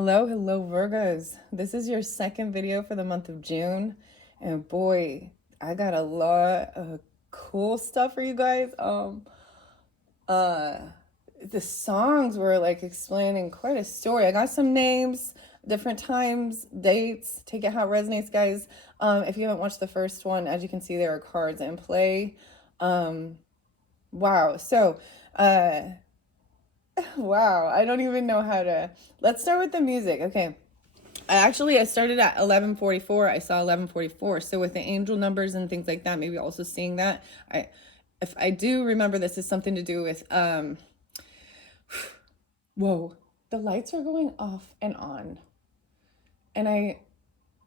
Hello, Virgos. This is your second video for the month of June. And boy, I got a lot of cool stuff for you guys. Uh, the songs were like explaining quite a story. I got some names, different times, dates. Take it how it resonates, guys. If you haven't watched the first one, as you can see, there are cards in play. Wow. Wow. I don't even know how to. Let's start with the music. Okay. I started at 11:44. I saw 11:44. So with the angel numbers and things like that, maybe also seeing that, if I do remember, this is something to do with whoa, the lights are going off and on, and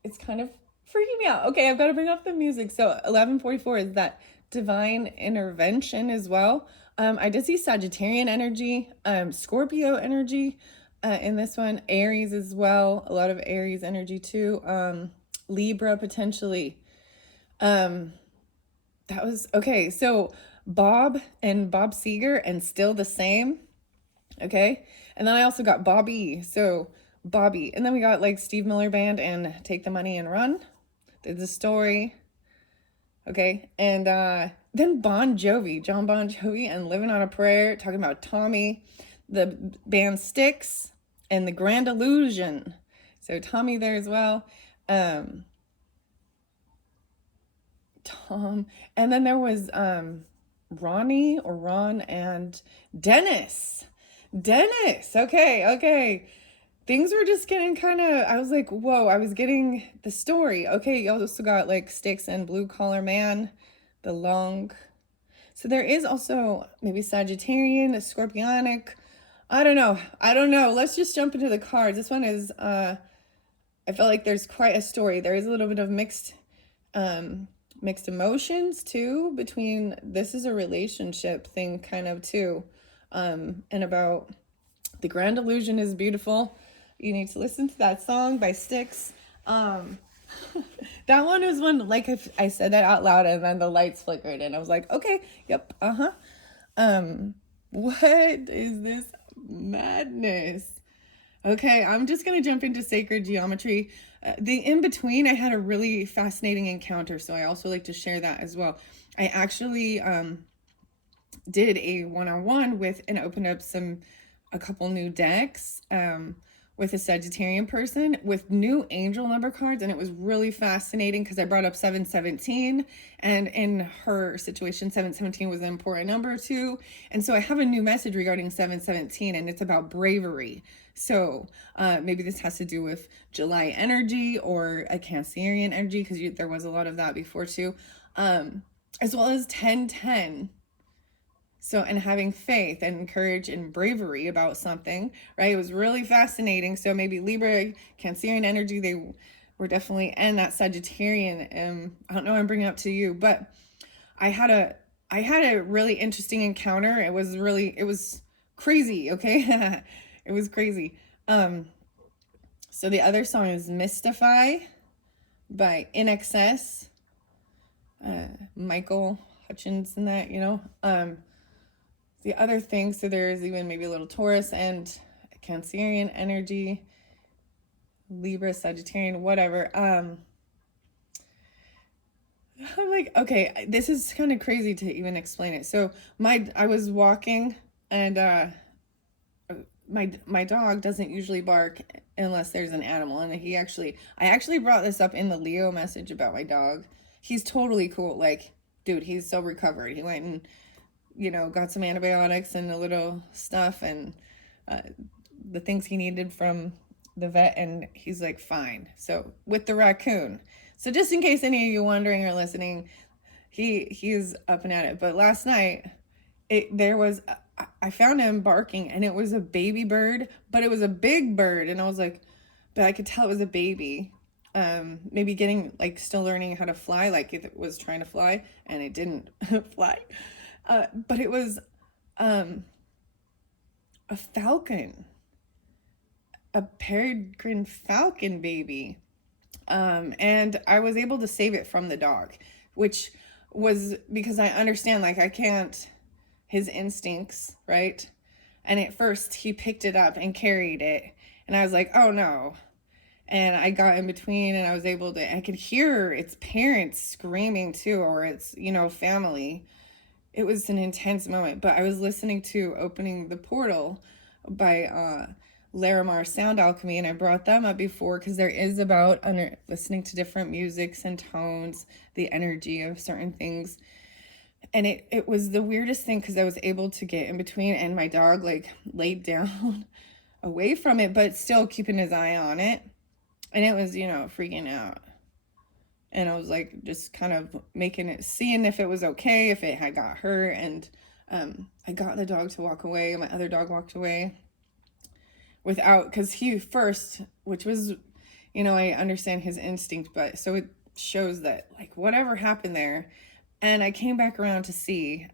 it's kind of freaking me out. Okay, I've got to bring off the music. So 11:44 is that divine intervention as well. I did see Sagittarian energy, Scorpio energy, in this one, Aries as well, a lot of Aries energy too, Libra potentially. That was okay. So Bob Seger and Still the Same. Okay. And then I also got Bobby. So Bobby. And then we got like Steve Miller Band and Take the Money and Run. There's the story. Okay. And then John Bon Jovi and Living on a Prayer, talking about Tommy, the band Styx, and The Grand Illusion. So Tommy there as well. Tom. And then there was Ronnie or Ron and Dennis. Okay. Things were just getting kind of, I was like, whoa, I was getting the story. Okay, you also got like Styx and Blue Collar Man, the long. So there is also maybe Sagittarian, a Scorpionic. I don't know. Let's just jump into the cards. This one is, I felt like there's quite a story. There is a little bit of mixed emotions too between, this is a relationship thing kind of too. And about The Grand Illusion is beautiful. You need to listen to that song by Styx. That one was one, like I said that out loud and then the lights flickered and I was like, okay, yep, what is this madness? Okay, I'm just gonna jump into sacred geometry. The in between, I had a really fascinating encounter, so I also like to share that as well. I actually did a one-on-one with and opened up a couple new decks with a Sagittarian person with new angel number cards, and it was really fascinating because I brought up 717, and in her situation 717 was an important number too, and so I have a new message regarding 717 and it's about bravery. So maybe this has to do with July energy or a Cancerian energy, because there was a lot of that before too, as well as 1010. So, and having faith and courage and bravery about something, right? It was really fascinating. So maybe Libra, Cancerian energy, they were definitely, and that Sagittarian, I don't know, I'm bringing up to you, but I had a really interesting encounter. It was crazy. Okay. It was crazy. So the other song is Mystify by In Excess, Michael Hutchins and that, the other thing, so there's even maybe a little Taurus and Cancerian energy, Libra, Sagittarian, whatever. I'm like, okay, this is kind of crazy to even explain it. So I was walking and my dog doesn't usually bark unless there's an animal, and I actually brought this up in the Leo message about my dog. He's totally cool. Like, dude, he's so recovered. He went and got some antibiotics and a little stuff and the things he needed from the vet, and he's like fine. So with the raccoon, so just in case any of you wondering or listening, he's up and at it. But last night I found him barking, and it was a baby bird, but it was a big bird, and I was like, but I could tell it was a baby, maybe getting, like, still learning how to fly, like if it was trying to fly and it didn't fly. But it was a falcon, a peregrine falcon baby. And I was able to save it from the dog, which was because I understand, like, I can't, his instincts, right? And at first he picked it up and carried it. And I was like, oh no. And I got in between and I was able to, I could hear its parents screaming too, or its, family. It was an intense moment, but I was listening to Opening the Portal by Larimar Sound Alchemy, and I brought them up before because there is about listening to different musics and tones, the energy of certain things. And it was the weirdest thing because I was able to get in between, and my dog like laid down away from it, but still keeping his eye on it. And it was, freaking out. And I was like, just kind of making it, seeing if it was okay, if it had got hurt. And I got the dog to walk away. My other dog walked away without, because he first, which was, I understand his instinct, but so it shows that like whatever happened there. And I came back around to see,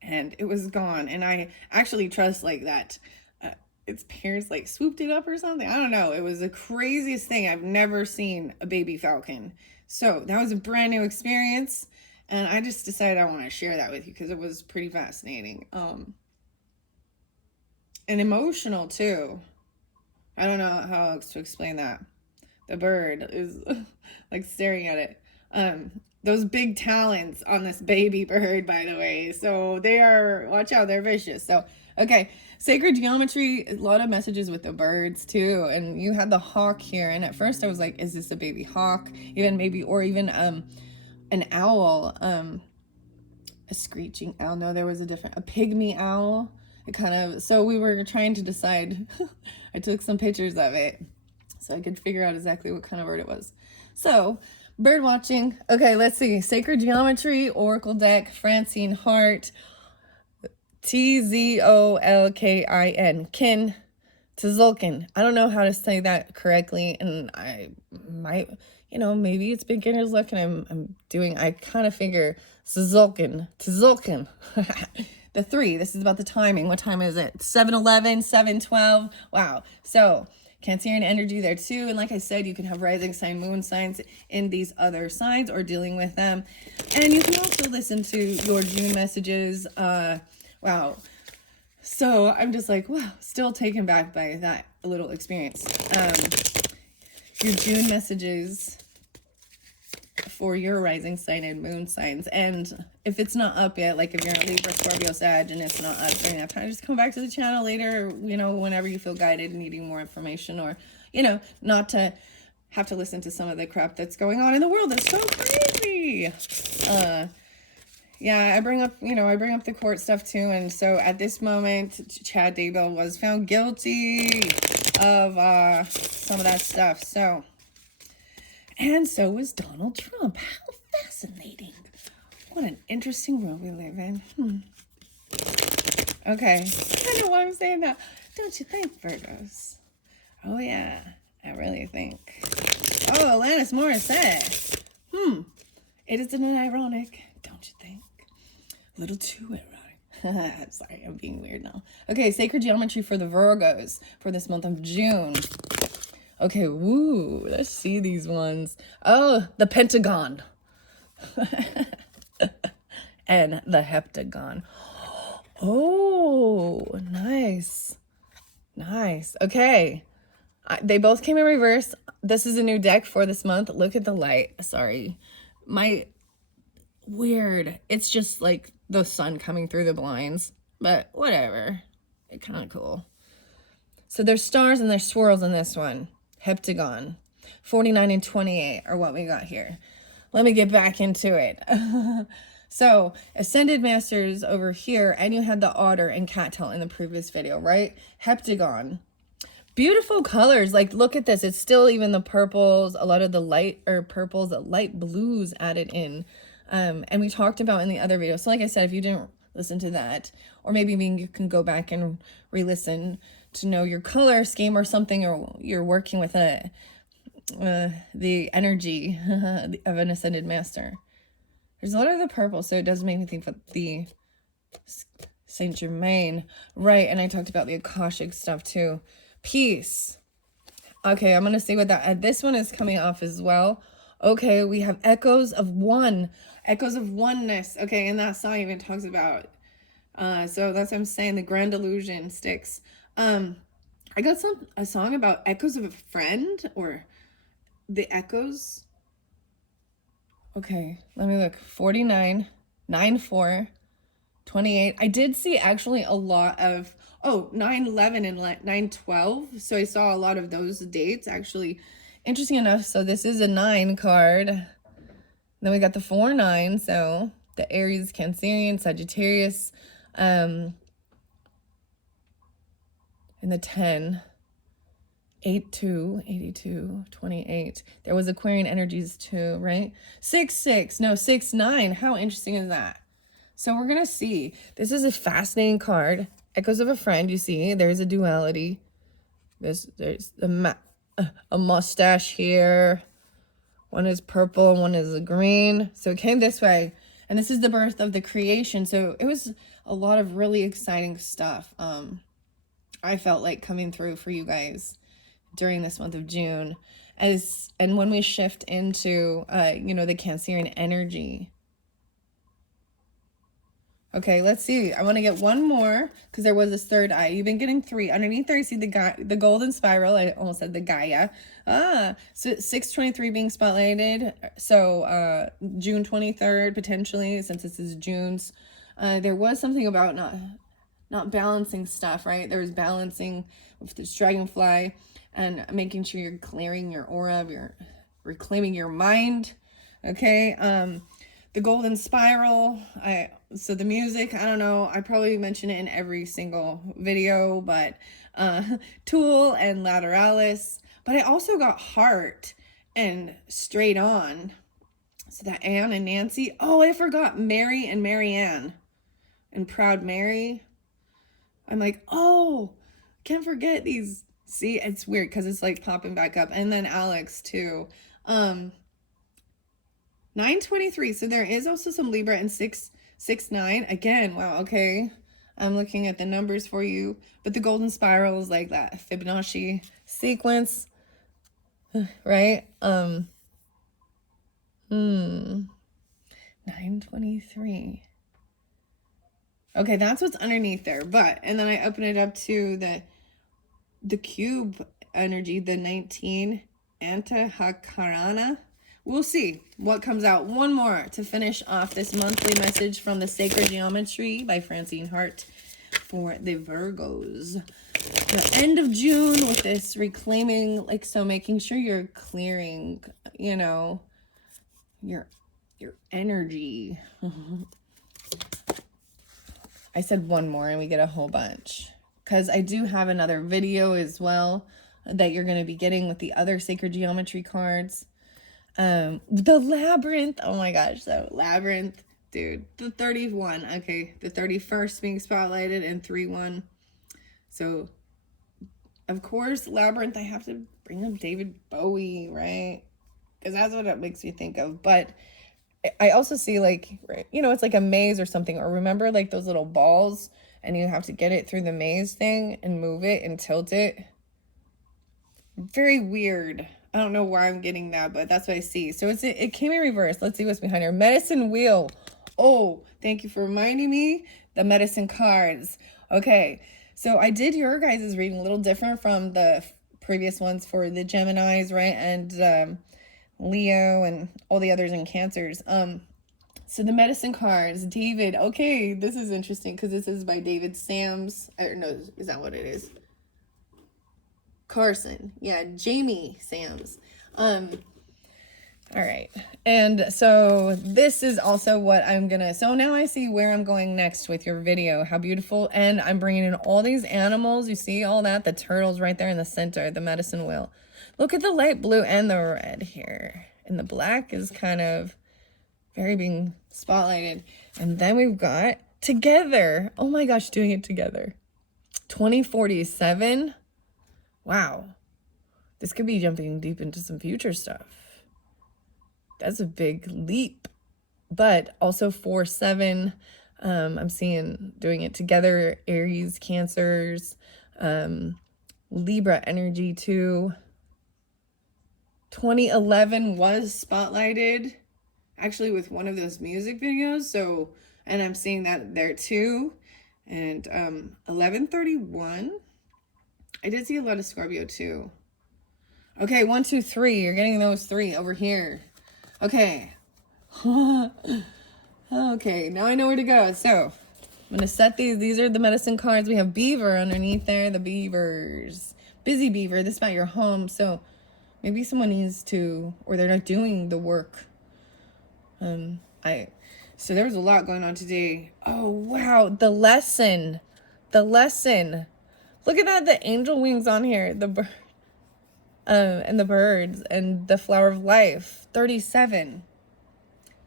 and it was gone. And I actually trust like that. Its parents like swooped it up or something. I don't know. It was the craziest thing. I've never seen a baby falcon. So that was a brand new experience. And I just decided I want to share that with you because it was pretty fascinating. And emotional too. I don't know how else to explain that. The bird is like staring at it. Those big talons on this baby bird, by the way. So they are, watch out, they're vicious. So, okay, sacred geometry, a lot of messages with the birds too. And you had the hawk here. And at first I was like, is this a baby hawk? Even maybe, or even an owl, a screeching owl. No, there was a pygmy owl. It kind of, so we were trying to decide. I took some pictures of it so I could figure out exactly what kind of bird it was. So, bird watching. Okay, let's see. Sacred Geometry, Oracle deck, Francine Hart, Tzolkin, Kin, Tzolkin. I don't know how to say that correctly, and I might, maybe it's beginner's luck, and I kind of figure Tzolkin. The 3, this is about the timing. What time is it? 7:11, 7:12. Wow. So, Cancerian energy there too. And like I said, you can have rising sign, moon signs in these other signs or dealing with them. And you can also listen to your June messages. Wow. So I'm just like, wow, still taken back by that little experience. Your June messages for your rising sign and moon signs. And if it's not up yet, like if you're in a Libra, Scorpio, Sag, and it's not up during that time, just come back to the channel later, whenever you feel guided and needing more information, or, not to have to listen to some of the crap that's going on in the world. That's so crazy. Yeah, I bring up the court stuff too. And so at this moment, Chad Daybell was found guilty of some of that stuff. And so was Donald Trump. How fascinating. What an interesting world we live in. Okay. I know why I'm saying that. Don't you think, Virgos? Oh, yeah. I really think. Oh, Alanis Morissette. It isn't ironic, don't you think? A little too ironic. Sorry, I'm being weird now. Okay, sacred geometry for the Virgos for this month of June. Okay, woo, let's see these ones. Oh, the pentagon. And the heptagon. Oh, nice. Nice. Okay. They both came in reverse. This is a new deck for this month. Look at the light. Sorry. Weird. It's just like the sun coming through the blinds. But whatever. It's kind of cool. So there's stars and there's swirls in this one. Heptagon. 49 and 28 are what we got here. Let me get back into it. So, Ascended Masters over here, and you had the otter and cattail in the previous video, right? Heptagon. Beautiful colors. Like, look at this. It's still even the purples, a lot of the light blues added in. And we talked about in the other video. So, like I said, if you didn't listen to that, or maybe you can go back and re-listen to know your color scheme or something, or you're working with the energy of an Ascended Master. There's a lot of the purple, so it does make me think of the Saint Germain. Right, and I talked about the Akashic stuff too. Peace. Okay, I'm going to see what that... this one is coming off as well. Okay, we have echoes of one. Echoes of oneness. Okay, and that song even talks about... so that's what I'm saying. The grand illusion sticks. I got a song about echoes of a friend, or the echoes. Okay, let me look. 49, 94, 28. I did see actually a lot of, 9/11 and 9/12. So I saw a lot of those dates actually. Interesting enough. So this is a 9 card. Then we got the 4/9. So the Aries, Cancerian, Sagittarius, and the 10. 8/2, 82, 28. There was Aquarian energies too, right? 6/6, no, 6/9. How interesting is that? So we're gonna see. This is a fascinating card. Echoes of a friend. You see, there's a duality. There's a mustache here. One is purple and one is green. So it came this way, and this is the birth of the creation. So it was a lot of really exciting stuff. I felt like coming through for you guys during this month of June, and when we shift into the Cancerian energy. Okay, let's see. I want to get one more because there was this third eye. You've been getting 3. Underneath there, you see the golden spiral. I almost said the Gaia. So 6/23 being spotlighted. So June 23rd, potentially, since this is June's. There was something about not balancing stuff, right? There was balancing with this dragonfly and making sure you're clearing your aura, you're reclaiming your mind. Okay. The golden spiral. So the music, I don't know, I probably mention it in every single video, but Tool and Lateralis. But I also got Heart and Straight On. So that Anne and Nancy. Oh, I forgot Mary and Marianne and Proud Mary. I'm like, oh, can't forget these. See, it's weird because it's like popping back up. And then Alex too. 9/23. So there is also some Libra and 6/9. Again, wow, okay. I'm looking at the numbers for you. But the golden spiral is like that Fibonacci sequence. Right? 9/23. Okay, that's what's underneath there. But, and then I open it up to the cube energy, the 19 Antahakarana. We'll see what comes out. One more to finish off this monthly message from the Sacred Geometry by Francine Hart for the Virgos. The end of June with this reclaiming, like, so making sure you're clearing, your energy. I said one more and we get a whole bunch, because I do have another video as well that you're going to be getting with the other Sacred Geometry cards. The Labyrinth. Oh my gosh. So Labyrinth, dude, the 31. Okay. The 31st being spotlighted and 3/1. So of course, Labyrinth, I have to bring up David Bowie, right? Because that's what it makes me think of. But I also see, like, it's like a maze or something. Or remember, like, those little balls, and you have to get it through the maze thing and move it and tilt it. Very weird. I don't know why I'm getting that, but that's what I see. So it came in reverse. Let's see what's behind here. Medicine Wheel. Oh, thank you for reminding me. The medicine cards. Okay. So I did your guys' reading a little different from the previous ones for the Geminis, right? And Leo and all the others in Cancers. So the medicine cards, David. Okay, this is interesting because this is by David Sams. I don't know, is that what it is? Carson. Yeah, Jamie Sams. All right. And so this is also what I'm gonna, so now I see where I'm going next with your video. How beautiful. And I'm bringing in all these animals. You see all that? The turtle's right there in the center, the medicine wheel. Look at the light blue and the red here. And the black is kind of very being spotlighted. And then we've got Together. Oh my gosh, doing it together. 2047. Wow. This could be jumping deep into some future stuff. That's a big leap. But also 4/7. I'm seeing doing it together. Aries, Cancers, Libra energy too. 2011 was spotlighted actually with one of those music videos. So, and I'm seeing that there too. And 11/31. I did see a lot of Scorpio too. Okay, 1, 2, 3. You're getting those 3 over here. Okay. Okay, now I know where to go. So, I'm going to set these. These are the medicine cards. We have beaver underneath there. The beavers. Busy beaver. This is about your home. So, maybe someone needs to, or they're not doing the work. So there was a lot going on today. Oh, wow. The lesson. The lesson. Look at that. The angel wings on here. And the birds and the flower of life. 37.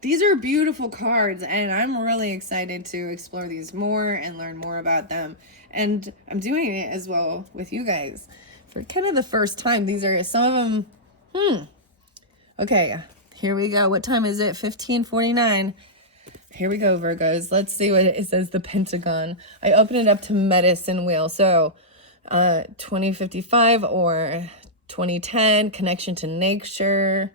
These are beautiful cards, and I'm really excited to explore these more and learn more about them. And I'm doing it as well with you guys for kind of the first time. These are some of them. Okay, here we go. What time is it? 15:49. Here we go, Virgos. Let's see what it says. The Pentagon. I open it up to medicine wheel. So 2055 or 2010, connection to nature.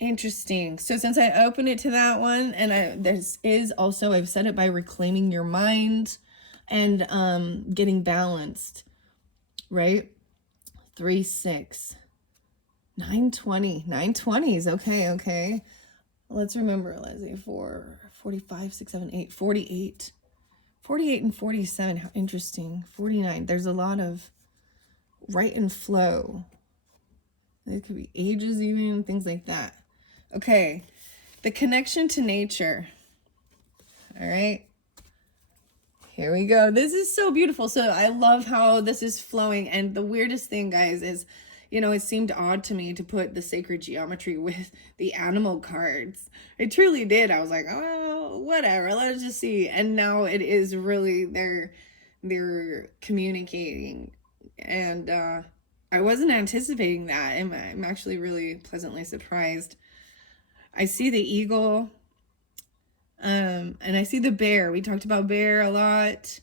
Interesting. So since I opened it to that one, and this is also, I've said it by reclaiming your mind and getting balanced, right? 3, 6, 920. 920s. Okay. Let's remember, Leslie, 4, 45, 6, 7, 8, 48. 48 and 47. How interesting. 49. There's a lot of right and flow. It could be ages even, things like that. Okay, the connection to nature. All right, here we go. This is so beautiful. So I love how this is flowing. And the weirdest thing, guys, is, it seemed odd to me to put the sacred geometry with the animal cards. It truly did. I was like, oh, whatever, let's just see. And now it is really, they're communicating. And I wasn't anticipating that. I'm actually really pleasantly surprised. I see the eagle, and I see the bear. We talked about bear a lot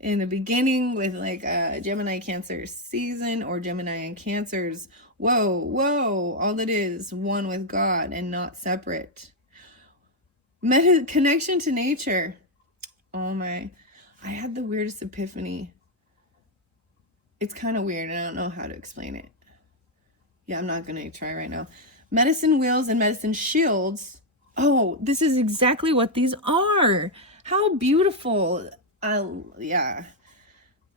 in the beginning with like Gemini Cancer season, or Gemini and Cancers. Whoa, all it is one with God and not separate. Connection to nature. Oh my, I had the weirdest epiphany. It's kind of weird, and I don't know how to explain it. Yeah, I'm not going to try right now. Medicine wheels and medicine shields. Oh, this is exactly what these are. How beautiful. Yeah.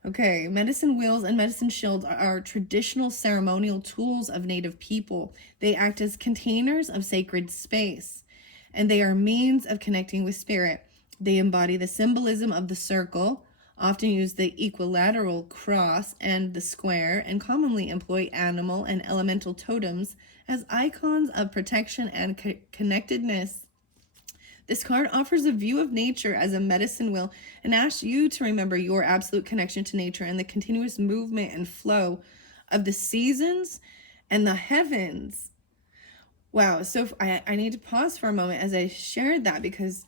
Okay, medicine wheels and medicine shields are traditional ceremonial tools of Native people. They act as containers of sacred space, and they are means of connecting with spirit. They embody the symbolism of the circle, often use the equilateral cross and the square, and commonly employ animal and elemental totems as icons of protection and connectedness. This card offers a view of nature as a medicine wheel and asks you to remember your absolute connection to nature and the continuous movement and flow of the seasons and the heavens. Wow, so I need to pause for a moment as I shared that, because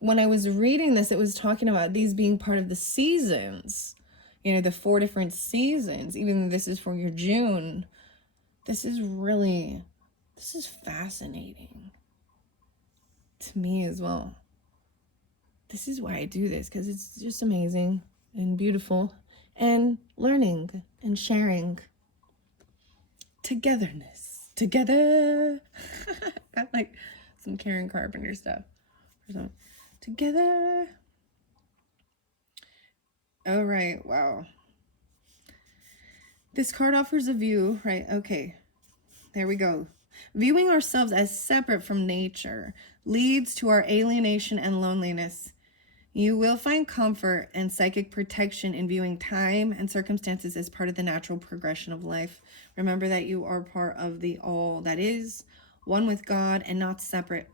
when I was reading this, it was talking about these being part of the seasons, the 4 different seasons, even though this is for your June. This is fascinating to me as well. This is why I do this, because it's just amazing and beautiful, and learning and sharing. Togetherness. Together. Got like some Karen Carpenter stuff or something. Together. All right. Wow. This card offers a view, right? Okay. There we go. Viewing ourselves as separate from nature leads to our alienation and loneliness. You will find comfort and psychic protection in viewing time and circumstances as part of the natural progression of life. Remember that you are part of the all that is, one with God and not separate.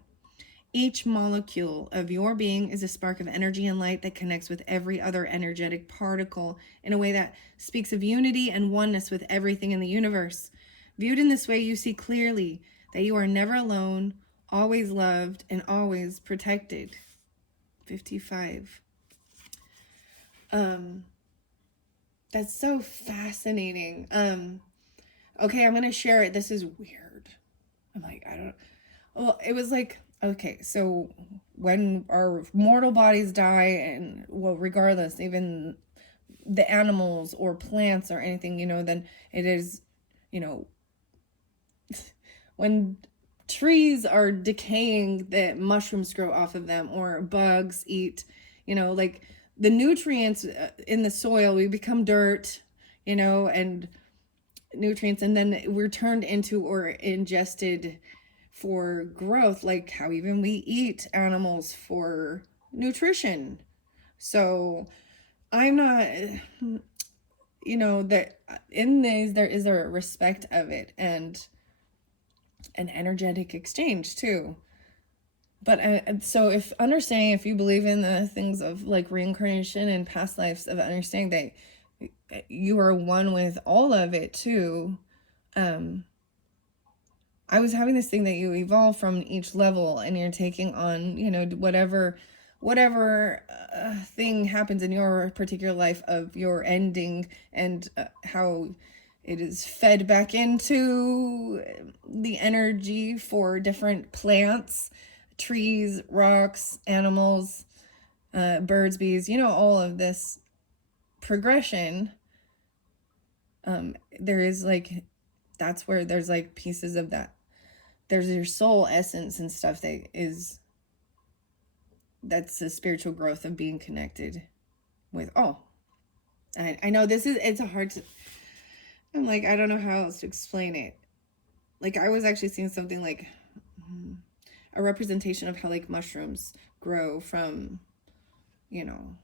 Each molecule of your being is a spark of energy and light that connects with every other energetic particle in a way that speaks of unity and oneness with everything in the universe. Viewed in this way, you see clearly that you are never alone, always loved, and always protected. 55. That's so fascinating. Okay, I'm going to share it. This is weird. I'm like, I don't. Well, it was like, okay, so when our mortal bodies die, and well, regardless, even the animals or plants or anything, you know, then it is, you know, when trees are decaying, the mushrooms grow off of them, or bugs eat, you know, like the nutrients in the soil, we become dirt, you know, and nutrients, and then we're turned into or ingested for growth, like how even we eat animals for nutrition. So I'm not, you know, that in these there is a respect of it and an energetic exchange too. But so if understanding, if you believe in the things of like reincarnation and past lives, of understanding that you are one with all of it too. I was having this thing that you evolve from each level, and you're taking on, you know, whatever thing happens in your particular life of your ending, and how it is fed back into the energy for different plants, trees, rocks, animals, birds, bees, you know, all of this progression. There is like, that's where there's like pieces of that. There's your soul essence and stuff that's the spiritual growth of being connected with all. I know it's hard to, I'm like, I don't know how else to explain it. Like, I was actually seeing something like a representation of how like mushrooms grow from, you know,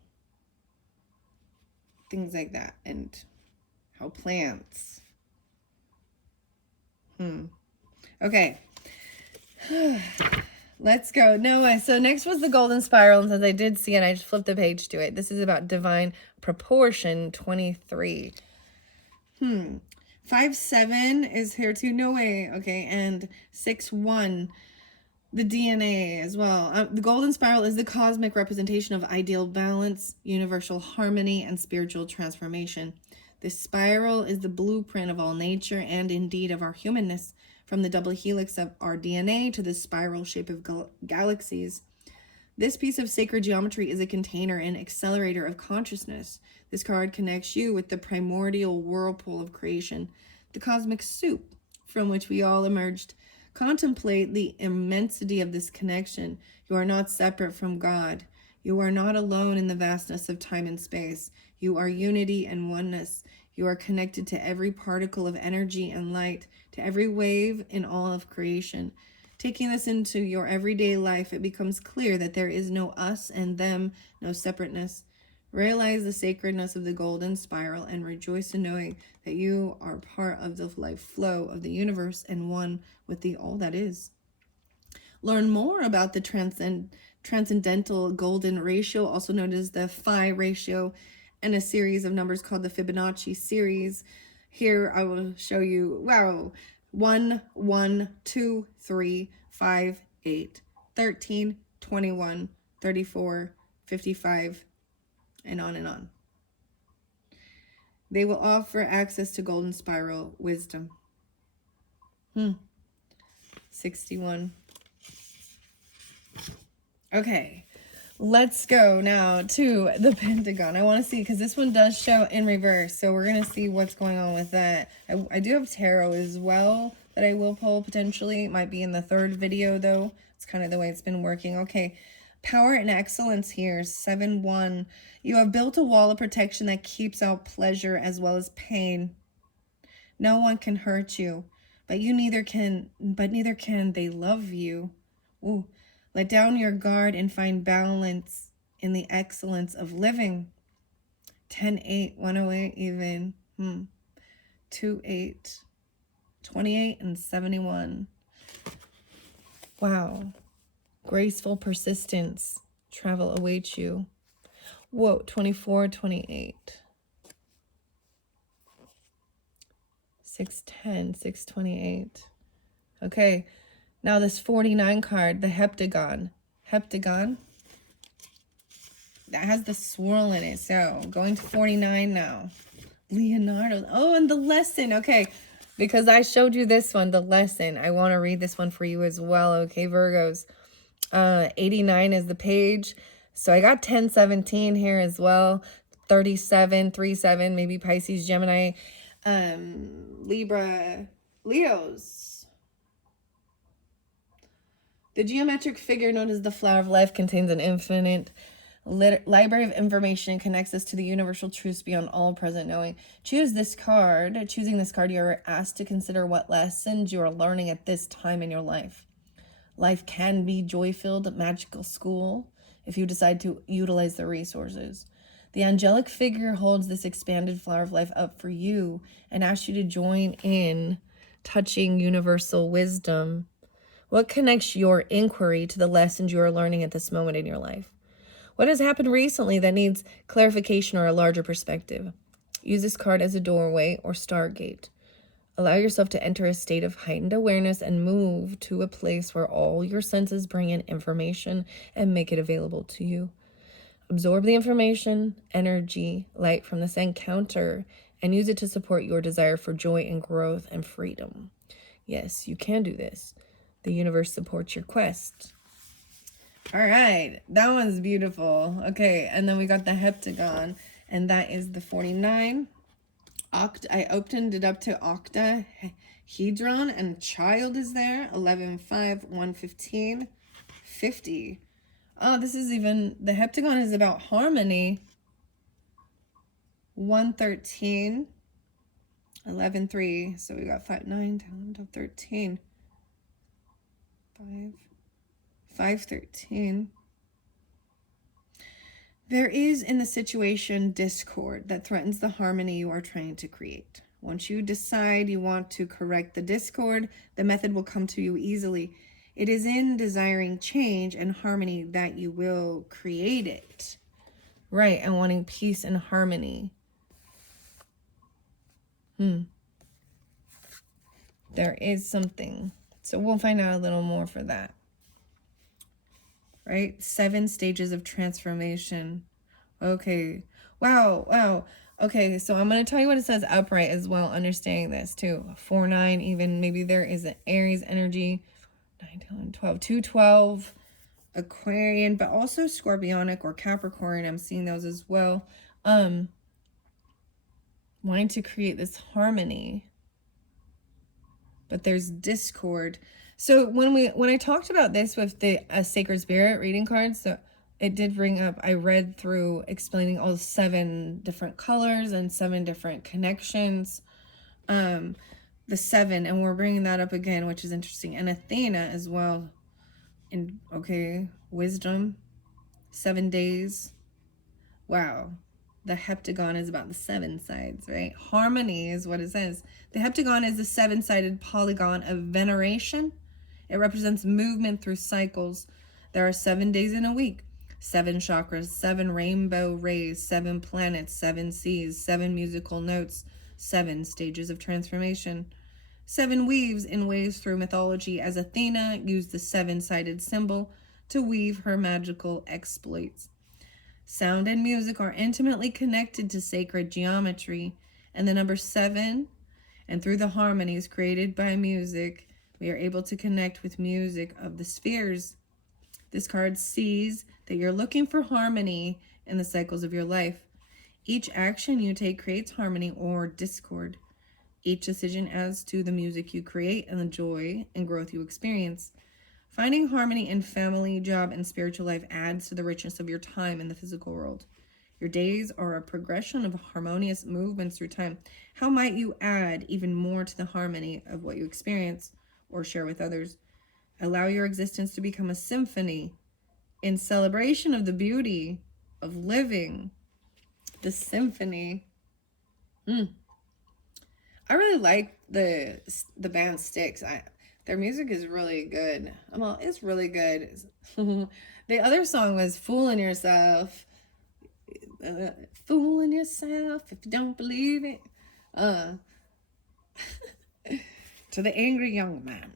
things like that, and how plants. Okay. Let's go. No, so next was the golden spiral, and since I did see it, I just flipped the page to it. This is about divine proportion 23. 5-7 is here too. No way. Okay, and 6-1, the DNA as well. The golden spiral is the cosmic representation of ideal balance, universal harmony, and spiritual transformation. This spiral is the blueprint of all nature and indeed of our humanness, from the double helix of our DNA to the spiral shape of galaxies. This piece of sacred geometry is a container and accelerator of consciousness. This card connects you with the primordial whirlpool of creation, the cosmic soup from which we all emerged. Contemplate the immensity of this connection. You are not separate from God. You are not alone in the vastness of time and space. You are unity and oneness. You are connected to every particle of energy and light, to every wave in all of creation. Taking this into your everyday life, it becomes clear that there is no us and them, no separateness. Realize the sacredness of the golden spiral and rejoice in knowing that you are part of the life flow of the universe and one with the all that is. Learn more about the transcendental golden ratio, also known as the phi ratio, and a series of numbers called the Fibonacci series. Here I will show you, wow, 1, 1, 2, 3, 5, 8, 13, 21, 34, 55, and on and on. They will offer access to golden spiral wisdom. 61. Okay, let's go now to the Pentagon. I want to see, because this one does show in reverse, so we're going to see what's going on with that. I do have tarot as well that I will pull potentially. It might be in the third video, though. It's kind of the way it's been working. Okay, power and excellence here, 7-1. You have built a wall of protection that keeps out pleasure as well as pain. No one can hurt you, but neither can they love you. Ooh. Let down your guard and find balance in the excellence of living. 10-8, 108 even. 2-8, 28, and 71. Wow. Graceful persistence. Travel awaits you. Whoa, 24, 28. 6-10, 6-28. Okay. Now this 49 card, the heptagon. Heptagon. That has the swirl in it. So going to 49 now. Leonardo. Oh, and the lesson. Okay. Because I showed you this one, the lesson. I want to read this one for you as well. Okay, Virgos. 89 is the page. So I got 1017 here as well. 37, 37, maybe Pisces, Gemini, Libra, Leos. The geometric figure known as the flower of life contains an infinite library of information and connects us to the universal truths beyond all present knowing. Choosing this card, you are asked to consider what lessons you are learning at this time in your life. Life can be joy-filled, magical school if you decide to utilize the resources. The angelic figure holds this expanded flower of life up for you and asks you to join in touching universal wisdom. What connects your inquiry to the lessons you are learning at this moment in your life? What has happened recently that needs clarification or a larger perspective? Use this card as a doorway or stargate. Allow yourself to enter a state of heightened awareness and move to a place where all your senses bring in information and make it available to you. Absorb the information, energy, light from this encounter, and use it to support your desire for joy and growth and freedom. Yes, you can do this. The universe supports your quest. All right, that one's beautiful. Okay, and then we got the heptagon, and that is the 49. I opened it up to octahedron, and child is there. 11, 5, 115, 50. Oh, this is even, the heptagon is about harmony. 113, 11, 3. So we got 5, 9, 10, 13. 5, 13. There is in the situation discord that threatens the harmony you are trying to create. Once you decide you want to correct the discord, the method will come to you easily. It is in desiring change and harmony that you will create it. Right, and wanting peace and harmony. There is something. So we'll find out a little more for that. Right? 7 stages of transformation. Okay. Wow. Okay, so I'm going to tell you what it says upright as well, understanding this too. 4, 9, even maybe there is an Aries energy. 9, 10, 12, 2, 12, Aquarian, but also Scorpionic or Capricorn. I'm seeing those as well. Wanting to create this harmony. But there's discord. So when I talked about this with the Sacred Spirit reading cards, so it did bring up, I read through explaining all 7 different colors and 7 different connections. The 7, and we're bringing that up again, which is interesting. And Athena as well. And okay, wisdom, 7 days. Wow. The heptagon is about the 7 sides, right? Harmony is what it says. The heptagon is a 7-sided polygon of veneration. It represents movement through cycles. There are 7 days in a week, 7 chakras, 7 rainbow rays, 7 planets, 7 seas, 7 musical notes, 7 stages of transformation. 7 weaves in waves through mythology as Athena used the 7-sided symbol to weave her magical exploits. Sound and music are intimately connected to sacred geometry, and the number 7, and through the harmonies created by music, we are able to connect with music of the spheres. This card sees that you're looking for harmony in the cycles of your life. Each action you take creates harmony or discord. Each decision adds to the music you create and the joy and growth you experience. Finding harmony in family, job, and spiritual life adds to the richness of your time in the physical world. Your days are a progression of harmonious movements through time. How might you add even more to the harmony of what you experience or share with others? Allow your existence to become a symphony in celebration of the beauty of living. The symphony. I really like the band Styx. Their music is really good. Well, it's really good. The other song was Fooling Yourself. Fooling yourself if you don't believe it. To the angry young man.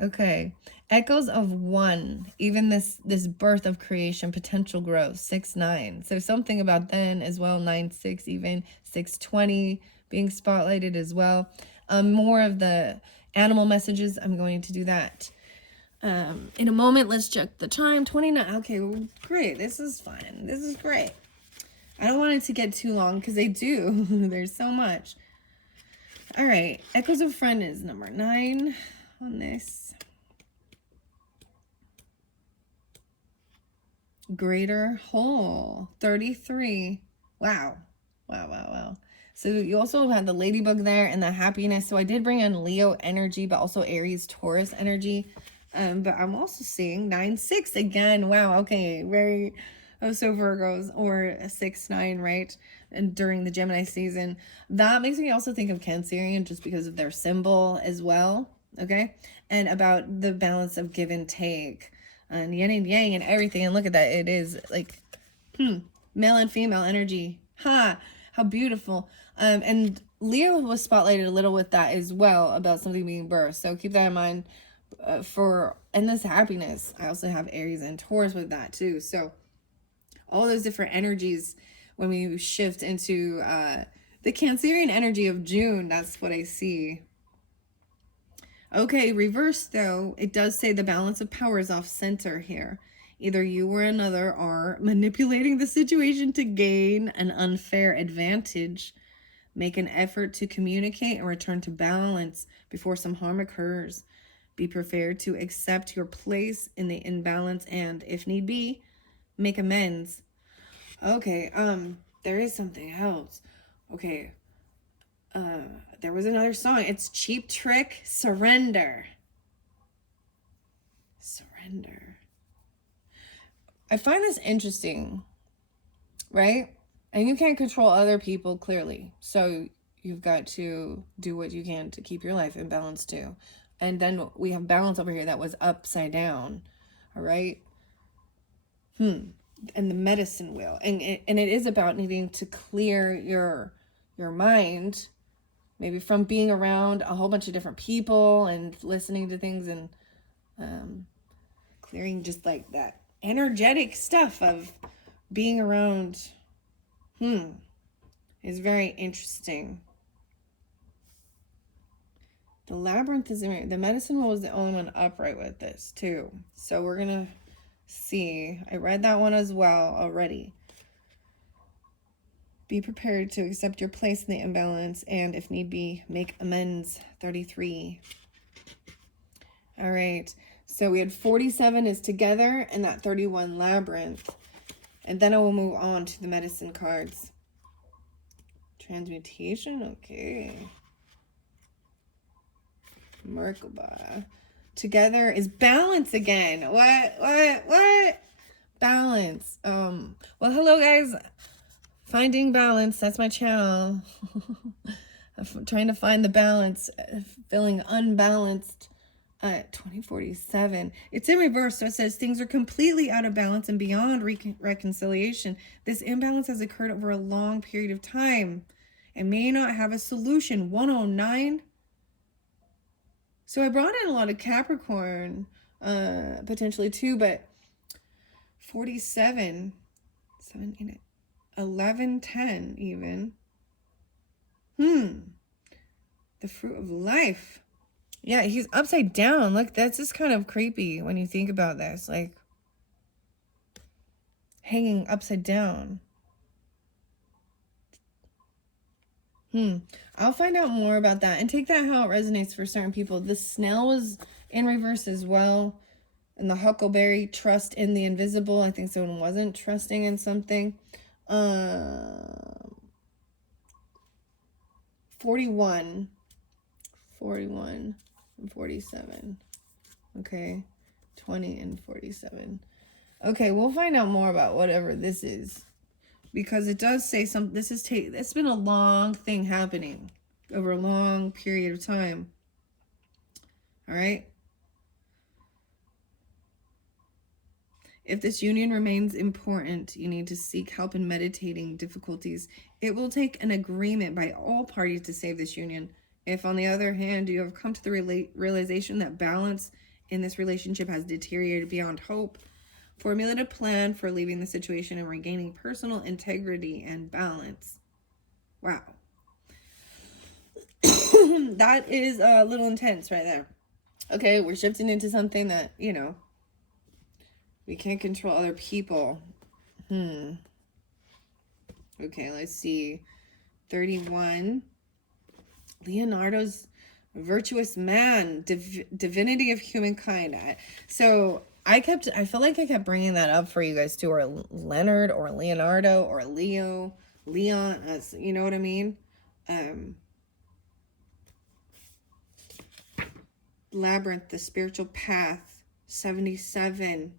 Okay. Echoes of 1. Even this birth of creation, potential growth. 6, 9. So something about then as well. 9, 6, even 6, 20 being spotlighted as well. More of the animal messages. I'm going to do that. In a moment, let's check the time. 29. Okay, well, great. This is fun. This is great. I don't want it to get too long because they do. There's so much. All right. Echoes of Friend is number 9 on this. Greater Whole, 33. Wow. Wow, wow, wow. So you also had the ladybug there and the happiness. So I did bring in Leo energy, but also Aries, Taurus energy. But I'm also seeing 9-6 again. Wow. Okay. Very, so Virgos, or 6-9, right? And during the Gemini season, that makes me also think of Cancerian just because of their symbol as well. Okay. And about the balance of give and take and yin and yang and everything. And look at that. It is like, male and female energy. Ha, how beautiful. And Leo was spotlighted a little with that as well, about something being birthed. So keep that in mind for endless happiness. I also have Aries and Taurus with that too. So all those different energies, when we shift into the Cancerian energy of June, that's what I see. Okay, reverse though, it does say the balance of power is off center here. Either you or another are manipulating the situation to gain an unfair advantage. Make an effort to communicate and return to balance before some harm occurs. Be prepared to accept your place in the imbalance and, if need be, make amends. Okay, there is something else. Okay, there was another song. It's Cheap Trick, Surrender. Surrender. I find this interesting, right? And you can't control other people, clearly. So you've got to do what you can to keep your life in balance too. And then we have balance over here that was upside down. All right. And the medicine wheel. And it is about needing to clear your mind, maybe from being around a whole bunch of different people and listening to things, and clearing just like that energetic stuff of being around. Is very interesting. The labyrinth is the medicine wheel was the only one upright with this too. So we're gonna see. I read that one as well already. Be prepared to accept your place in the imbalance and, if need be, make amends. 33. All right. So we had 47 is together and that 31 labyrinth. And then I will move on to the medicine cards. Transmutation. Okay. Merkaba. Together is balance again. What? Balance. Well, hello guys. Finding balance. That's my channel. I'm trying to find the balance. Feeling unbalanced. 2047. It's in reverse. So it says things are completely out of balance and beyond reconciliation. This imbalance has occurred over a long period of time and may not have a solution. 109. So I brought in a lot of Capricorn, potentially too, but 47, 7, 11, 10 even. The fruit of life. Yeah, he's upside down. Look, that's just kind of creepy when you think about this. Like, hanging upside down. I'll find out more about that and take that how it resonates for certain people. The snail was in reverse as well. And the huckleberry, trust in the invisible. I think someone wasn't trusting in something. 41 and 47. Okay. 20 and 47. Okay, we'll find out more about whatever this is. Because it does say something. It's been a long thing happening over a long period of time. All right. If this union remains important, you need to seek help in meditating difficulties. It will take an agreement by all parties to save this union. If, on the other hand, you have come to the realization that balance in this relationship has deteriorated beyond hope, formulate a plan for leaving the situation and regaining personal integrity and balance. Wow. That is a little intense right there. Okay, we're shifting into something that, you know, we can't control other people. Okay, let's see. 31. Leonardo's virtuous man, divinity of humankind. I feel like I kept bringing that up for you guys too, or Leonard, or Leonardo, or Leo, Leon, you know what I mean? Labyrinth, the spiritual path, 77.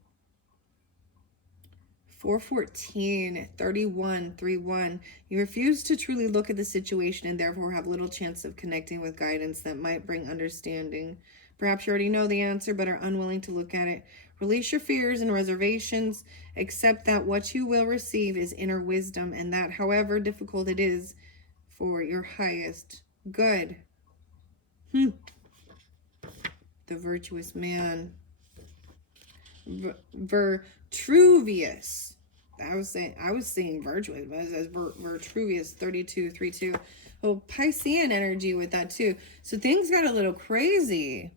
414, 31, 31. You refuse to truly look at the situation and therefore have little chance of connecting with guidance that might bring understanding. Perhaps you already know the answer but are unwilling to look at it. Release your fears and reservations. Accept that what you will receive is inner wisdom and that however difficult it is for your highest good. The virtuous man. Vitruvius. I was saying virtuous, but it says Vitruvius 3232. Oh, Piscean energy with that too. So things got a little crazy.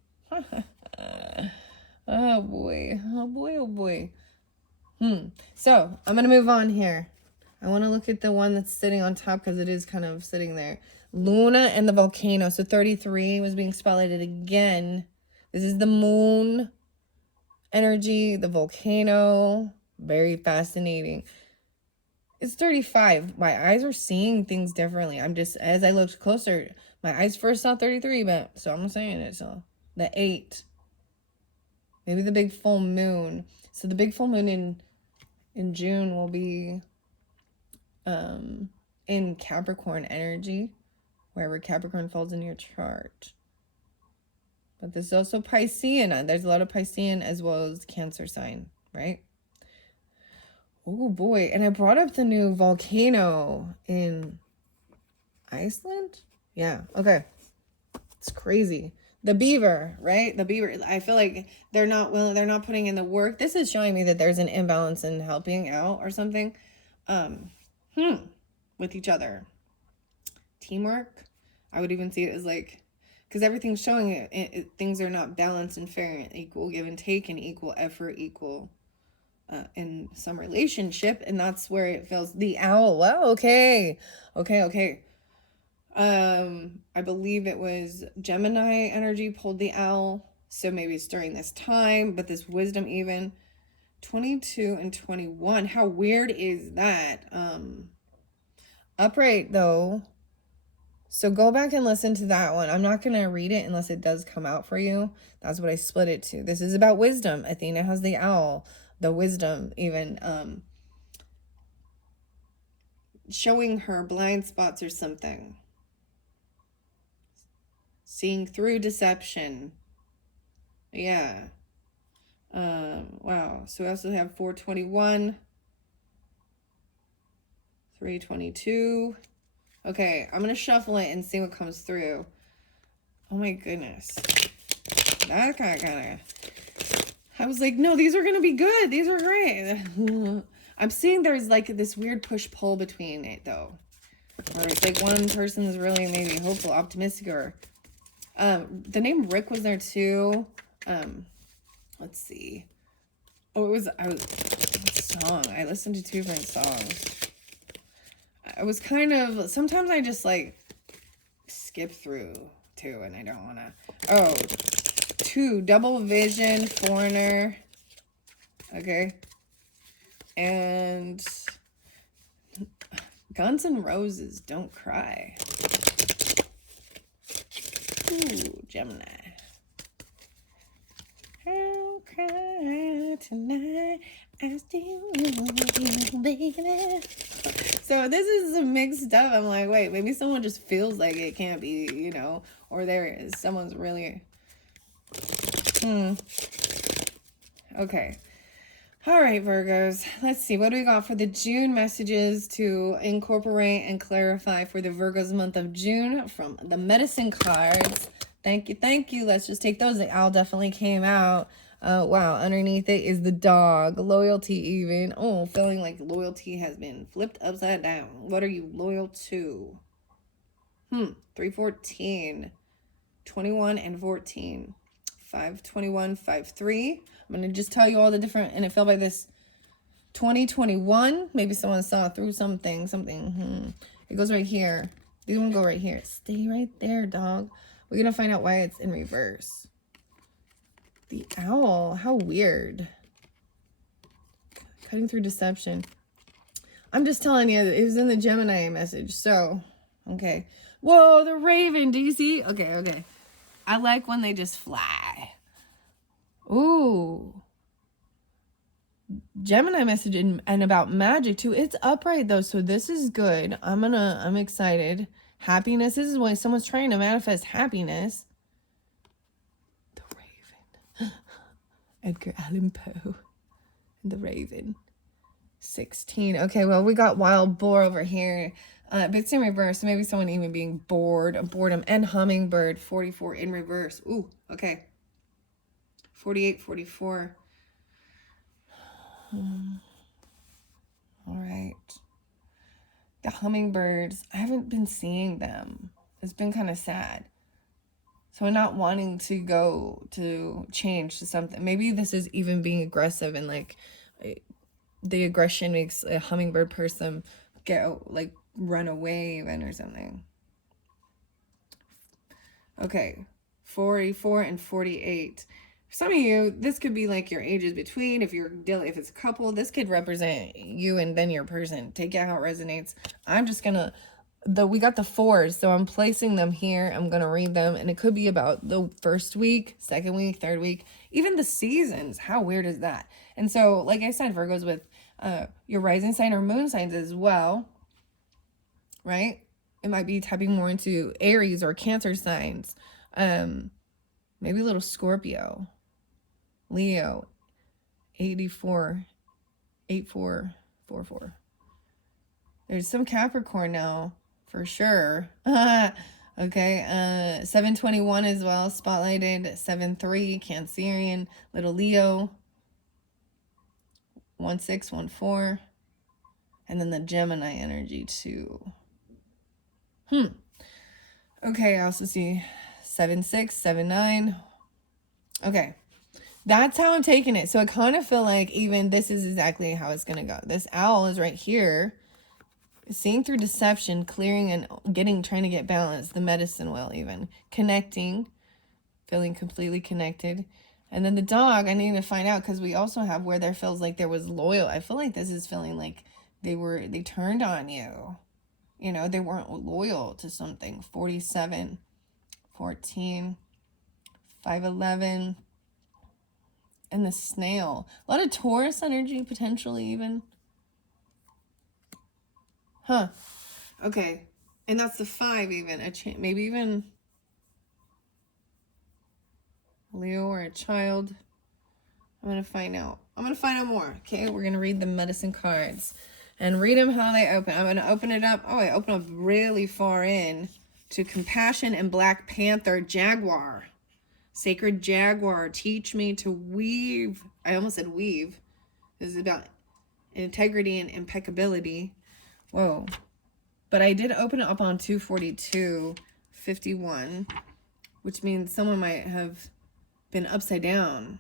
Oh boy. Oh boy, oh boy. So I'm gonna move on here. I want to look at the one that's sitting on top because it is kind of sitting there. Luna and the volcano. So 33 was being spotlighted again. This is the moon energy, the volcano. Very fascinating. It's 35. My eyes are seeing things differently. I'm just, as I looked closer, my eyes first saw 33, but so I'm saying it. So the 8. Maybe the big full moon. So the big full moon in June will be in Capricorn energy, wherever Capricorn falls in your chart. But this is also Piscean. There's a lot of Piscean as well as Cancer sign, right? Oh boy. And I brought up the new volcano in Iceland. Yeah. Okay. It's crazy. The beaver, right? The beaver. I feel like they're not willing. They're not putting in the work. This is showing me that there's an imbalance in helping out or something. With each other. Teamwork. I would even see it as like, because everything's showing it, things are not balanced and fair and equal give and take and equal effort, equal in some relationship, and that's where it feels the owl. Wow, okay. I believe it was Gemini energy pulled the owl, so maybe it's during this time, but this wisdom even 22 and 21. How weird is that? Upright though. So go back and listen to that one. I'm not going to read it unless it does come out for you. That's what I split it to. This is about wisdom. Athena has the owl, the wisdom, even showing her blind spots or something. Seeing through deception. Yeah. Wow. So we also have 421, 322. Okay, I'm going to shuffle it and see what comes through. Oh my goodness. That kind of... I was like, no, these are going to be good. These are great. I'm seeing there's like this weird push-pull between it, though. Where it's like one person is really maybe hopeful, optimistic, or... the name Rick was there, too. Let's see. Oh, song. I listened to 2 different songs. I was kind of... Sometimes I just, like, skip through, too, and I don't want to... Oh, 2, Double Vision, Foreigner. Okay. And Guns N' Roses, Don't Cry. Ooh, Gemini. I'll cry tonight. I still love you, baby. So this is some mixed stuff. I'm like, wait, maybe someone just feels like it can't be, you know, or there is. Someone's really... Okay. All right, Virgos. Let's see. What do we got for the June messages to incorporate and clarify for the Virgos month of June from the medicine cards? Thank you. Thank you. Let's just take those. The owl definitely came out. Wow. Underneath it is the dog. Loyalty even. Oh, feeling like loyalty has been flipped upside down. What are you loyal to? 314. 21 and 14. 521, 53. I'm going to just tell you all the different, and it fell by this 2021. Maybe someone saw through something. It goes right here. These one go right here. Stay right there, dog. We're going to find out why it's in reverse. The owl. How weird. Cutting through deception. I'm just telling you, it was in the Gemini message. So, okay. Whoa, the raven. Do you see? Okay. I like when they just fly. Ooh. Gemini message and about magic too. It's upright though, so this is good. I'm excited. Happiness. This is when someone's trying to manifest happiness. The raven. Edgar Allan Poe. The raven. 16. Okay, well, we got wild boar over here. But it's in reverse. So maybe someone even being bored, boredom, and hummingbird. 44 in reverse. Ooh, okay. 48, 44. All right. The hummingbirds, I haven't been seeing them. It's been kind of sad. So I'm not wanting to go to change to something. Maybe this is even being aggressive and like the aggression makes a hummingbird person like run away even or something. Okay. 44 and 48. For some of you, this could be like your ages between. If it's a couple, this could represent you and then your person. Take it how it resonates. I'm just gonna, we got the 4s, so I'm placing them here. I'm gonna read them, and it could be about the first week, second week, third week, even the seasons. How weird is that? And so, like I said, Virgo's with your rising sign or moon signs as well, right? It might be tapping more into Aries or Cancer signs. Maybe a little Scorpio. Leo, 84, 8444. There's some Capricorn now, for sure. Okay, 721 as well, spotlighted. 73, Cancerian, little Leo. 1614. And then the Gemini energy too. Okay, I also see 76, 79. Okay. That's how I'm taking it. So I kind of feel like even this is exactly how it's going to go. This owl is right here. Seeing through deception, clearing and trying to get balance. The medicine wheel even. Connecting. Feeling completely connected. And then the dog, I need to find out because we also have where there feels like there was loyal. I feel like this is feeling like they turned on you. You know, they weren't loyal to something. 47, 14, 511. And the snail. A lot of Taurus energy, potentially even. Okay. And that's the 5 even. Maybe even Leo or a child. I'm going to find out. I'm going to find out more. Okay, we're going to read the medicine cards. And read them how they open. I'm going to open it up. Oh, I open up really far in to Compassion and Black Panther Jaguar. Sacred Jaguar, teach me to weave. I almost said weave. This is about integrity and impeccability. Whoa. But I did open it up on 242:51, which means someone might have been upside down.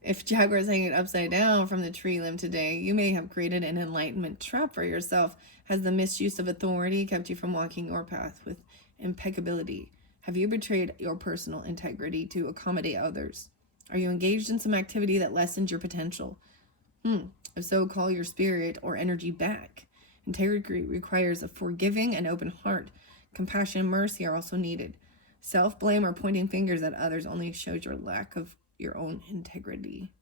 If Jaguar is hanging upside down from the tree limb today, you may have created an enlightenment trap for yourself. Has the misuse of authority kept you from walking your path with impeccability? Have you betrayed your personal integrity to accommodate others? Are you engaged in some activity that lessens your potential? If so, call your spirit or energy back. Integrity requires a forgiving and open heart. Compassion and mercy are also needed. Self-blame or pointing fingers at others only shows your lack of your own integrity.